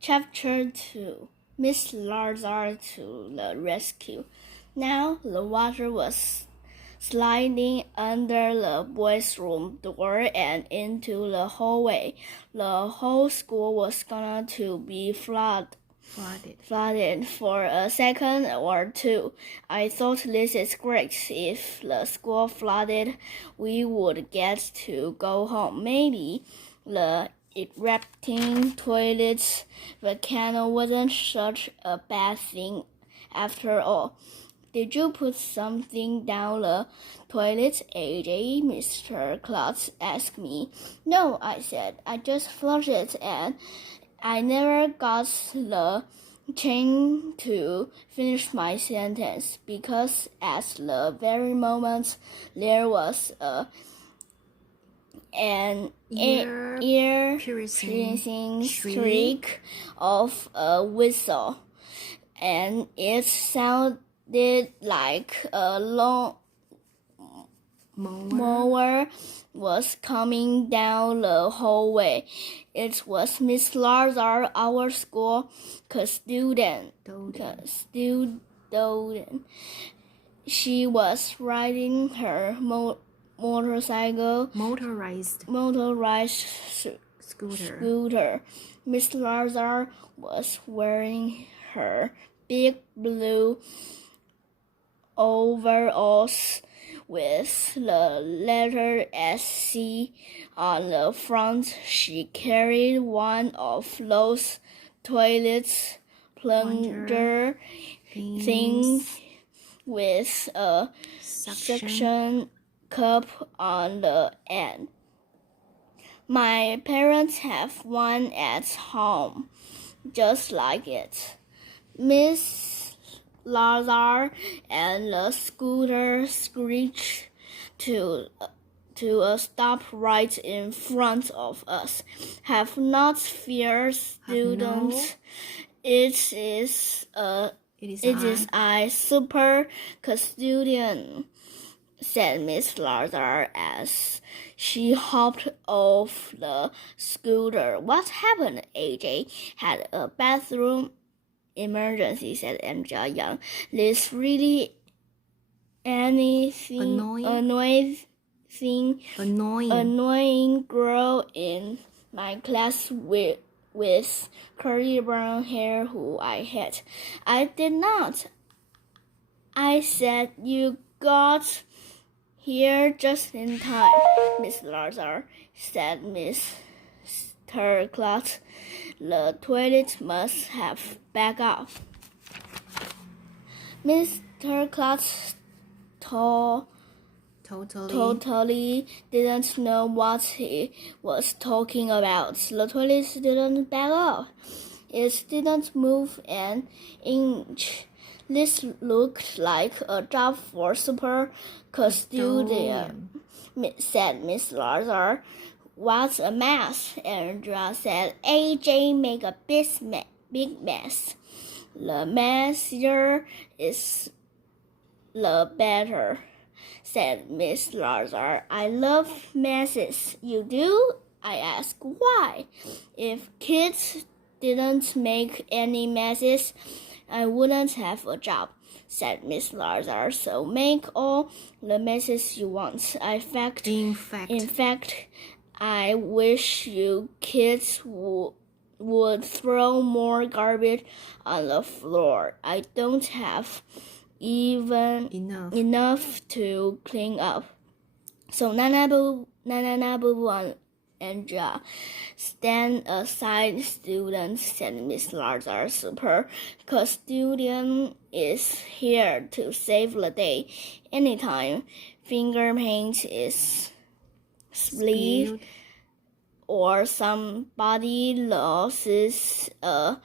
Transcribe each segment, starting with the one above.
Chapter 2 Miss Lazar to the Rescue. Now the water was sliding under the boys' room door and into the hallway. The whole school was gonna to be flooded for a second or two. I thought this is great. If the school flooded, we would get to go home. Maybe the erupting toilets volcano wasn't such a bad thing after all. Did you put something down the toilet, AJ? Mr. Klotz asked me. No, I said. I just flushed it and I never got the chance to finish my sentence because at the very moment there was an ear-piercing shriek of a whistle, and it sounded like a long mower was coming down the hallway. It was Miss Lazar, our school custodian. She was riding her motorized scooter. Miss Lazar was wearing her big blue overalls with the letter SC on the front. She carried one of those toilet plunger things with a suction cup on the end. My parents have one at home, just like it. Miss Lazar and the scooter screeched to a stop right in front of us. Have not fear, students. It is I, super custodian, said Miss Lazar as she hopped off the scooter. What happened, AJ? Had a bathroom emergency, said Angela Young. This really annoying girl in my class with curly brown hair who I hate. I did not. I said you got here just in time, Miss Lazar, said Mr. Klotz. The toilet must have backed up. Mr. Klotz totally didn't know what he was talking about. The toilet didn't back up. It didn't move an inch. This looked like a job for super custodian, said Miss Lazar. What's a mess? Andrea said. AJ make a big mess. The messier is the better, said Miss Lazar. I love messes. You do? I asked. Why? If kids didn't make any messes, I wouldn't have a job, said Miss Lazar. So make all the messes you want. In fact, I wish you kids would throw more garbage on the floor. I don't have even enough to clean up. So Nana Boo and Angela, stand aside, students, said Miss Lazar. Super custodian is here to save the day. Anytime finger paint is split or somebody loses a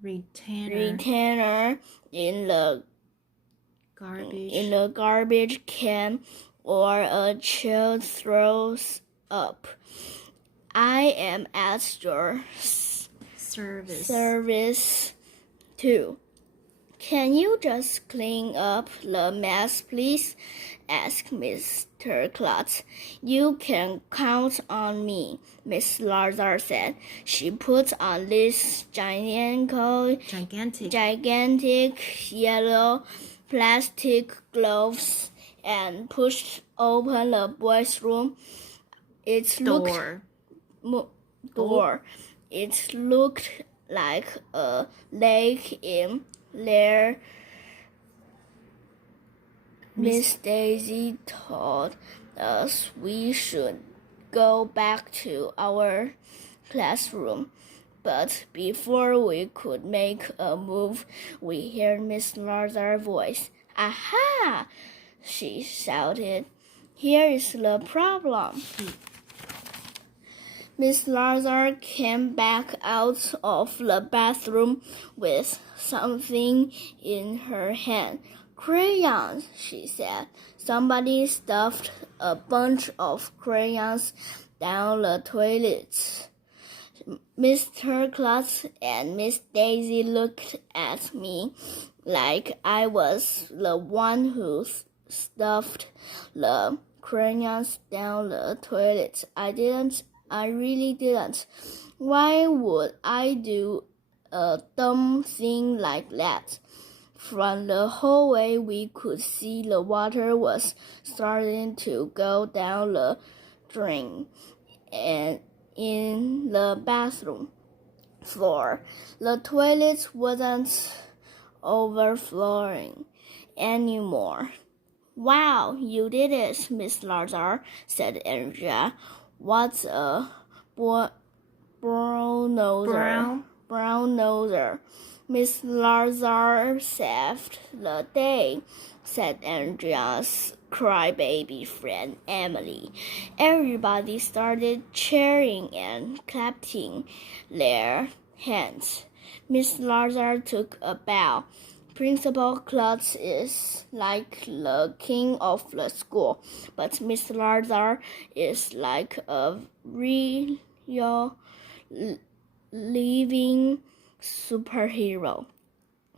retainer in the garbage can or a child throws up, I am at your service too. Can you just clean up the mess, please? Asked Mr. Klutz. You can count on me, Miss Lazar said. She put on these gigantic yellow plastic gloves and pushed open the boys' room. It looked like a lake in there. Miss Daisy told us we should go back to our classroom. But before we could make a move, we heard Miss Lazar's voice. Aha! She shouted. Here is the problem. Miss Lazar came back out of the bathroom with something in her hand. Crayons, she said. Somebody stuffed a bunch of crayons down the toilet. Mr. Klutz and Miss Daisy looked at me like I was the one who stuffed the crayons down the toilet. I really didn't. Why would I do a dumb thing like that? From the hallway, we could see the water was starting to go down the drain and in the bathroom floor. The toilet wasn't overflowing anymore. Wow, you did it, Miss Lazar, said Andrea. What's a brown noser? Miss Lazar saved the day, said Andrea's crybaby friend Emily. Everybody started cheering and clapping their hands. Miss Lazar took a bow. Principal Klutz is like the king of the school, but Miss Lazar is like a real living superhero.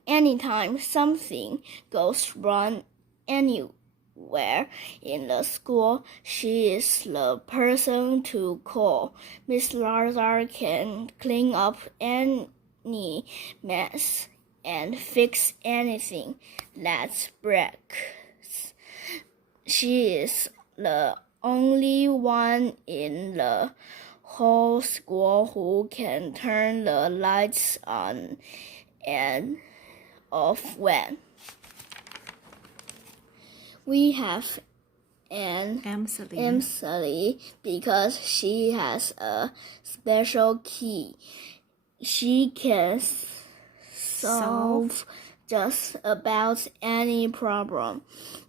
Anytime something goes wrong anywhere in the school, she is the person to call. Miss Lazar can clean up any mess and fix anything that breaks. She is the only one in the whole school who can turn the lights on and off when. We have an Emily because she has a special key. She can solve just about any problem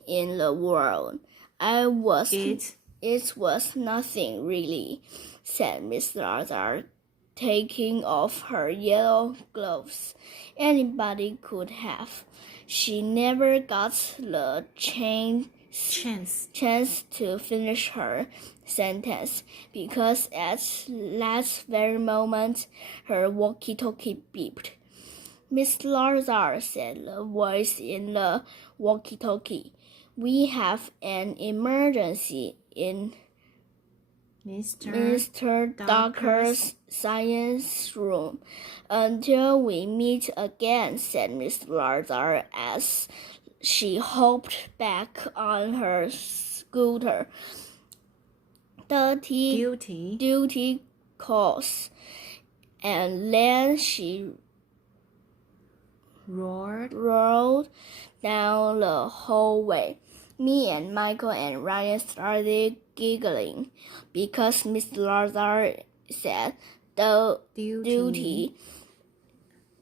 in the world. It was nothing really, said Miss Lazar, taking off her yellow gloves. Anybody could have. She never got the chance to finish her sentence because at that very moment her walkie-talkie beeped. Miss Lazar, said the voice in the walkie-talkie. We have an emergency in Mr. Docker's science room. Until we meet again, said Miss Lazar as she hopped back on her scooter. Duty calls. And then she rolled down the hallway. Me and Michael and Ryan started giggling because Miss Lazar said the duty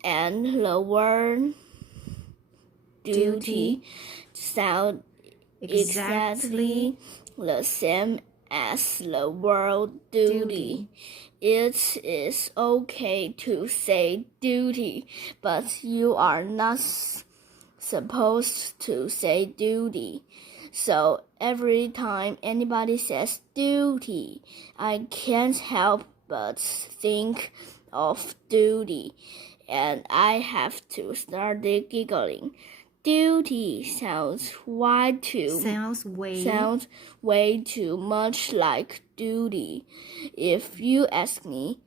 and the word duty sound exactly the same as the word duty. It is okay to say duty, but you are not supposed to say duty. So every time anybody says duty, I can't help but think of duty. and I have to start giggling. Duty sounds way too much like duty. If you ask me,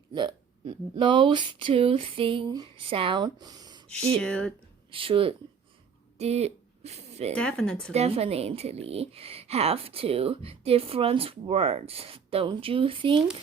those two things sound should definitely have two different words, don't you think?